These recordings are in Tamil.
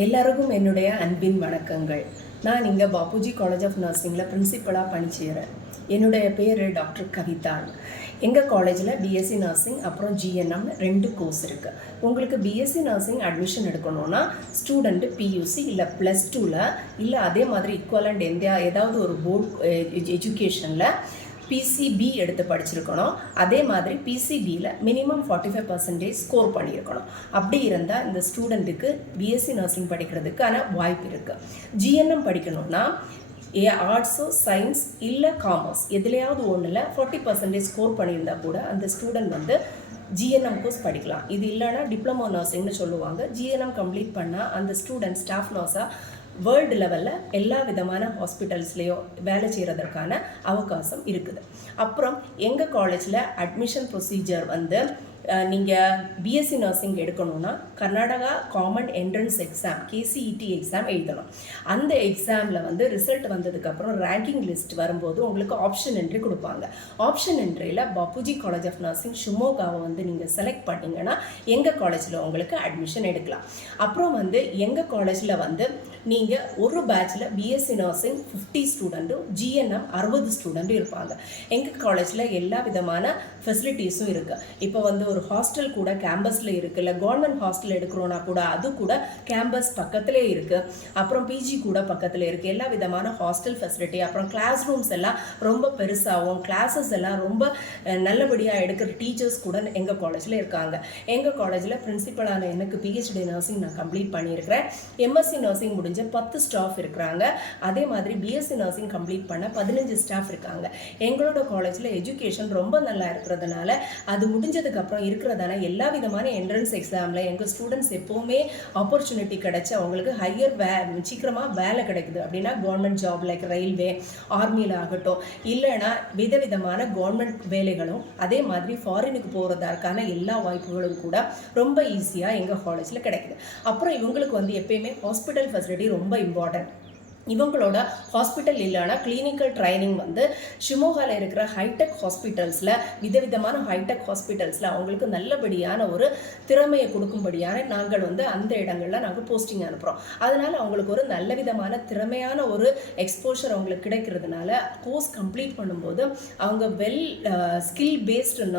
எல்லாருக்கும் என்னுடைய அன்பின் வணக்கங்கள். நான் இங்கே பாபுஜி காலேஜ் ஆஃப் நர்சிங்கில் பிரின்சிபலாக பணிச்சேறேன். என்னுடைய பேர் டாக்டர் கவிதா. எங்கள் காலேஜில் பிஎஸ்சி நர்சிங் அப்புறம் ஜிஎன்எம் 2 கோர்ஸ் இருக்குது. உங்களுக்கு பிஎஸ்சி நர்சிங் அட்மிஷன் எடுக்கணுன்னா ஸ்டூடெண்ட்டு பியூசி இல்லை +2ல் இல்லை அதே மாதிரி ஈக்குவலண்ட் ஏதாவது ஒரு போர்டு எஜுகேஷனில் பிசிபி எடுத்து படிச்சிருக்கணும். அதே மாதிரி பிசிபியில் மினிமம் 45% ஸ்கோர் பண்ணியிருக்கணும். அப்படி இருந்தால் இந்த ஸ்டூடெண்ட்டுக்கு பிஎஸ்சி நர்சிங் படிக்கிறதுக்கான வாய்ப்பு இருக்குது. ஜிஎன்எம் படிக்கணும்னா ஆர்ட்ஸோ சயின்ஸ் இல்லை காமர்ஸ் எதுலையாவது ஒன்றில் 40% ஸ்கோர் பண்ணியிருந்தால் கூட அந்த ஸ்டூடெண்ட் வந்து ஜிஎன்எம் கோர்ஸ் படிக்கலாம். இது இல்லைன்னா டிப்ளமோ நர்சிங்னு சொல்லுவாங்க. ஜிஎன்எம் கம்ப்ளீட் பண்ணால் அந்த ஸ்டூடெண்ட் ஸ்டாஃப் நர்ஸாக வேர்ல்டு லெவலில் எல்லா விதமான ஹாஸ்பிட்டல்ஸ்லேயும் வேலை செய்கிறதற்கான அவகாசம் இருக்குது. அப்புறம் எங்கள் காலேஜில் அட்மிஷன் ப்ரொசீஜர் வந்து நீங்கள் பிஎஸ்சி நர்சிங் எடுக்கணுன்னா Karnataka common entrance exam KCET exam எழுதணும். அந்த எக்ஸாமில் வந்து ரிசல்ட் வந்ததுக்கப்புறம் ரேங்கிங் லிஸ்ட் வரும்போது உங்களுக்கு ஆப்ஷன் என்ட்ரி கொடுப்பாங்க. ஆப்ஷன் என்ட்ரியில் பாபுஜி காலேஜ் ஆஃப் நர்சிங் ஷிமோகாவை வந்து நீங்கள் செலக்ட் பண்ணிங்கன்னா எங்கள் காலேஜில் உங்களுக்கு அட்மிஷன் எடுக்கலாம். அப்புறம் வந்து எங்கள் காலேஜில் வந்து நீங்கள் ஒரு பேட்சில் பிஎஸ்சி நர்சிங் 50 ஸ்டூடெண்ட்டும் ஜிஎன்எம் 60 ஸ்டூடெண்ட்டும் இருப்பாங்க. எங்கள் காலேஜில் எல்லா விதமான ஃபெசிலிட்டிஸும் இருக்குது. இப்போ வந்து ஒரு ஹாஸ்டல் கூட கேம்பஸில் இருக்குது. இல்லை கவர்மெண்ட் ஹாஸ்டல் எடுக்கிறோன்னா கூட அது கூட கேம்பஸ் பக்கத்திலே இருக்குது. அப்புறம் பிஜி கூட பக்கத்தில் இருக்குது. எல்லா விதமான ஹாஸ்டல் ஃபெசிலிட்டி, அப்புறம் கிளாஸ் ரூம்ஸ் எல்லாம் ரொம்ப பெருசாகவும் கிளாஸஸ் எல்லாம் ரொம்ப நல்லபடியாக எடுக்கிற டீச்சர்ஸ் கூட எங்கள் காலேஜில் இருக்காங்க. எங்கள் காலேஜில் பிரின்சிபலான எனக்கு பிஹெச்டி நர்சிங் நான் கம்ப்ளீட் பண்ணியிருக்கிறேன். எம்எஸ்சி நர்சிங் முடிஞ்ச 10 ஸ்டாஃப் இருக்கிறாங்க. அதே மாதிரி பிஎஸ்சி நர்சிங் கம்ப்ளீட் பண்ண 15 ஸ்டாஃப் இருக்காங்க. எங்களோட காலேஜில் எஜுகேஷன் ரொம்ப நல்லா இருக்கிறதுனால அது முடிஞ்சதுக்கப்புறம் இருக்கிறதான எல்லா விதமான என்ட்ரன்ஸ் எக்ஸாமில் எங்கள் ஸ்டூடெண்ட்ஸ் எப்போவுமே ஆப்பர்ச்சுனிட்டி கிடைச்சி அவங்களுக்கு ஹையர் சீக்கிரமாக வேலை கிடைக்குது. அப்படின்னா கவர்மெண்ட் ஜாப் லைக் ரயில்வே, ஆர்மியில் ஆகட்டும், இல்லைன்னா விதவிதமான கவர்மெண்ட் வேலைகளும் அதே மாதிரி ஃபாரினுக்கு போகிறதற்கான எல்லா வாய்ப்புகளும் கூட ரொம்ப ஈஸியாக எங்கள் காலேஜில் கிடைக்குது. அப்புறம் இவங்களுக்கு வந்து எப்பயுமே ஹாஸ்பிட்டல் ஃபெசிலிட்டி ரொம்ப இம்பார்ட்டன்ட். இவங்களோட ஹாஸ்பிட்டல் இல்லைனா கிளினிக்கல் ட்ரைனிங் வந்து ஷிமோகாவில் இருக்கிற ஹைடெக் ஹாஸ்பிட்டல்ஸில் விதவிதமான ஹைடெக் ஹாஸ்பிட்டல்ஸில் அவங்களுக்கு நல்லபடியான ஒரு திறமையை கொடுக்கும்படியான நாங்கள் வந்து அந்த இடங்களில் நாங்கள் போஸ்டிங் அனுப்புகிறோம். அதனால் அவங்களுக்கு ஒரு நல்ல விதமான திறமையான ஒரு எக்ஸ்போஷர் அவங்களுக்கு கிடைக்கிறதுனால கோர்ஸ் கம்ப்ளீட் பண்ணும்போது அவங்க வெல் ஸ்கில் பேஸ்டு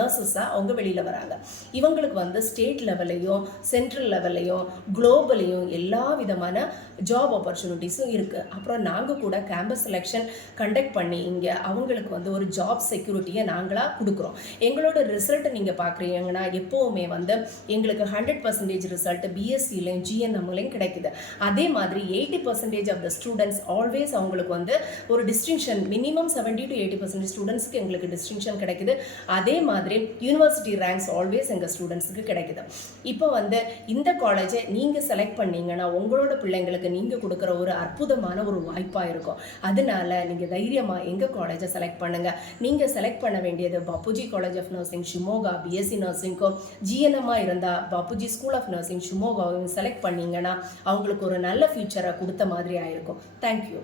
நர்சஸாக அவங்க வெளியில் வராங்க. இவங்களுக்கு வந்து ஸ்டேட் லெவல்லையும் சென்ட்ரல் லெவல்லையும் குளோபலையும் எல்லா விதமான ஜாப் ஆப்பர்ச்சுனிட்டிஸும் இருக்குது. அப்புறம் நாங்கள் கூட கேம்பஸ் செலெக்ஷன் கண்டக்ட் பண்ணி இங்கே அவங்களுக்கு வந்து ஒரு ஜாப் செக்யூரிட்டியை நாங்களாக கொடுக்குறோம். எங்களோட ரிசல்ட்டை நீங்கள் பார்க்குறீங்கன்னா எப்போவுமே வந்து எங்களுக்கு 100% ரிசல்ட் பிஎஸ்சிலையும் ஜிஎன்எம்லையும் கிடைக்குது. அதே மாதிரி 80% ஆஃப் த ஸ்டூடெண்ட்ஸ் ஆல்வேஸ் அவங்களுக்கு வந்து ஒரு டிஸ்டிங்ஷன் மினிமம் 70 to 80% ஸ்டூடெண்ட்ஸ்க்கு எங்களுக்கு டிஸ்டிங்ஷன் கிடைக்குது. அதே மாதிரி யூனிவர்சிட்டி ரேங்க்ஸ் ஆல்வேஸ் எங்கள் ஸ்டூடெண்ட்ஸுக்கு கிடைக்குது. இப்போ வந்து இந்த காலேஜை நீங்கள் செலக்ட் பண்ணீங்கன்னா உங்களோட பிள்ளைங்களுக்கு நீங்கள் கொடுக்குற ஒரு அற்புதமான ஒரு வாய்ப்பாக இருக்கும். அதனால நீங்கள் தைரியமாக எங்கள் காலேஜை செலக்ட் பண்ணுங்கள். நீங்கள் செலக்ட் பண்ண வேண்டியது Bapuji college of nursing Shimoga BSc நர்சிங்க்கும் ஜிஎன்எம்மாக இருந்தால் பாபுஜி ஸ்கூல் ஆஃப் நர்சிங் ஷிமோகாவையும் செலக்ட் பண்ணிங்கன்னா அவங்களுக்கு ஒரு நல்ல ஃபியூச்சரை கொடுத்த மாதிரி ஆயிருக்கும். தேங்க்யூ.